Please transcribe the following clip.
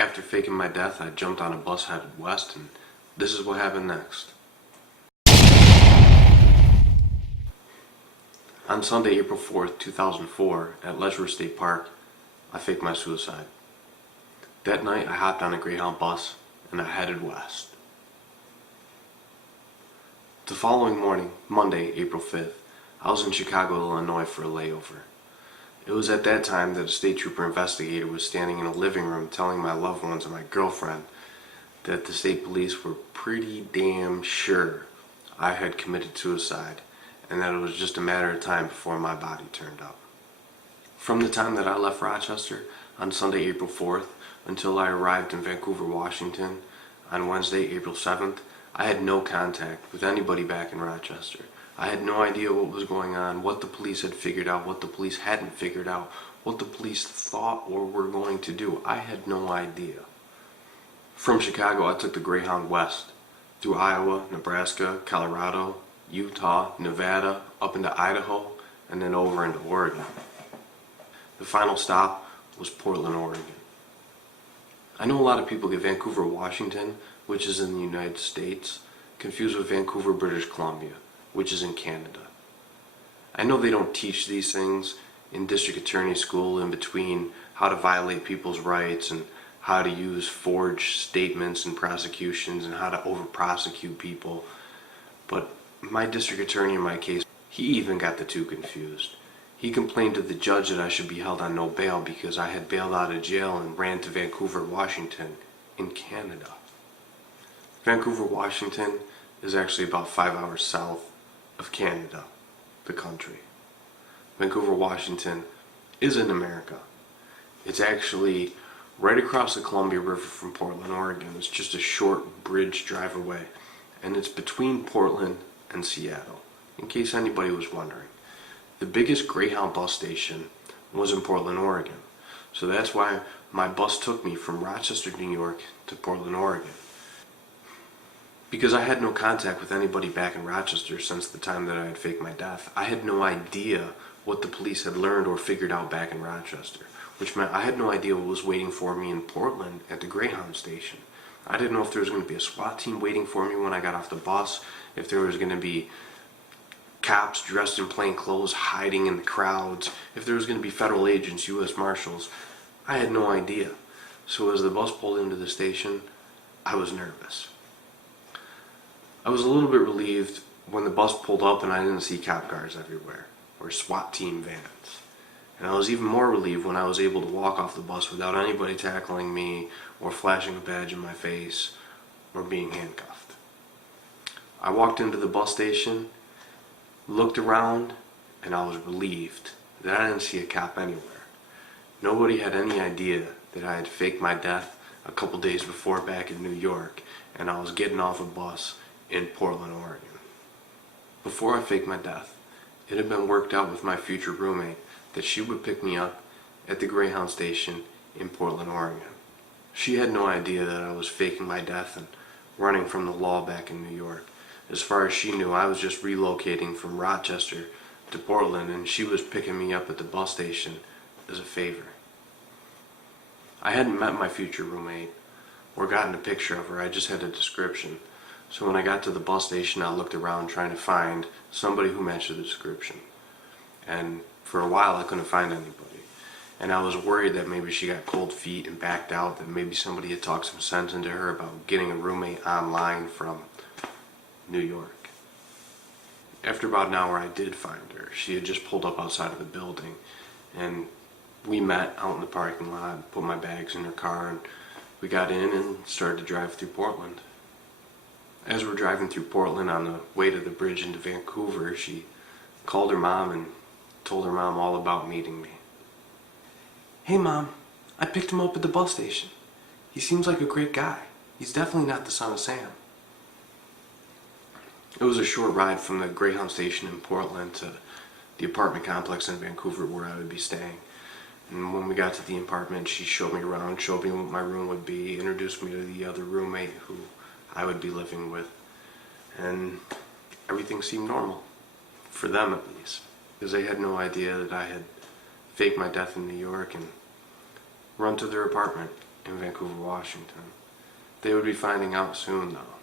After faking my death, I jumped on a bus headed west, and this is what happened next. On Sunday, April 4th, 2004, at Ledgeworth State Park, I faked my suicide. That night, I hopped on a Greyhound bus, and I headed west. The following morning, Monday, April 5th, I was in Chicago, Illinois for a layover. It was at that time that a state trooper investigator was standing in a living room telling my loved ones and my girlfriend that the state police were pretty damn sure I had committed suicide and that it was just a matter of time before my body turned up. From the time that I left Rochester on Sunday, April 4th until I arrived in Vancouver, Washington on Wednesday, April 7th, I had no contact with anybody back in Rochester. I had no idea what was going on, what the police had figured out, what the police hadn't figured out, what the police thought or were going to do. I had no idea. From Chicago, I took the Greyhound west, through Iowa, Nebraska, Colorado, Utah, Nevada, up into Idaho, and then over into Oregon. The final stop was Portland, Oregon. I know a lot of people get Vancouver, Washington, which is in the United States, confused with Vancouver, British Columbia, which is in Canada. I know they don't teach these things in district attorney school in between how to violate people's rights and how to use forged statements in prosecutions and how to over-prosecute people. But my district attorney in my case, he even got the two confused. He complained to the judge that I should be held on no bail because I had bailed out of jail and ran to Vancouver, Washington in Canada. Vancouver, Washington is actually about 5 hours south of Canada, the country. Vancouver, Washington is in America. It's actually right across the Columbia River from Portland, Oregon. It's just a short bridge drive away. And it's between Portland and Seattle, in case anybody was wondering. The biggest Greyhound bus station was in Portland, Oregon. So that's why my bus took me from Rochester, New York to Portland, Oregon. Because I had no contact with anybody back in Rochester since the time that I had faked my death, I had no idea what the police had learned or figured out back in Rochester, which meant I had no idea what was waiting for me in Portland at the Greyhound station. I didn't know if there was going to be a SWAT team waiting for me when I got off the bus, if there was going to be cops dressed in plain clothes hiding in the crowds, if there was going to be federal agents, U.S. Marshals. I had no idea. So as the bus pulled into the station, I was nervous. I was a little bit relieved when the bus pulled up and I didn't see cop cars everywhere, or SWAT team vans. And I was even more relieved when I was able to walk off the bus without anybody tackling me, or flashing a badge in my face, or being handcuffed. I walked into the bus station, looked around, and I was relieved that I didn't see a cop anywhere. Nobody had any idea that I had faked my death a couple days before back in New York, and I was getting off a bus in Portland, Oregon. Before I faked my death, it had been worked out with my future roommate that she would pick me up at the Greyhound station in Portland, Oregon. She had no idea that I was faking my death and running from the law back in New York. As far as she knew, I was just relocating from Rochester to Portland, and she was picking me up at the bus station as a favor. I hadn't met my future roommate or gotten a picture of her, I just had a description. So when I got to the bus station, I looked around trying to find somebody who matched the description. And for a while, I couldn't find anybody. And I was worried that maybe she got cold feet and backed out, that maybe somebody had talked some sense into her about getting a roommate online from New York. After about an hour, I did find her. She had just pulled up outside of the building, and we met out in the parking lot, put my bags in her car, and we got in and started to drive through Portland. As we're driving through Portland on the way to the bridge into Vancouver, she called her mom and told her mom all about meeting me. "Hey Mom, I picked him up at the bus station. He seems like a great guy. He's definitely not the son of Sam." It was a short ride from the Greyhound station in Portland to the apartment complex in Vancouver where I would be staying. And when we got to the apartment, she showed me around, showed me what my room would be, introduced me to the other roommate who I would be living with. And everything seemed normal, for them at least, because they had no idea that I had faked my death in New York and run to their apartment in Vancouver, Washington. They would be finding out soon, though.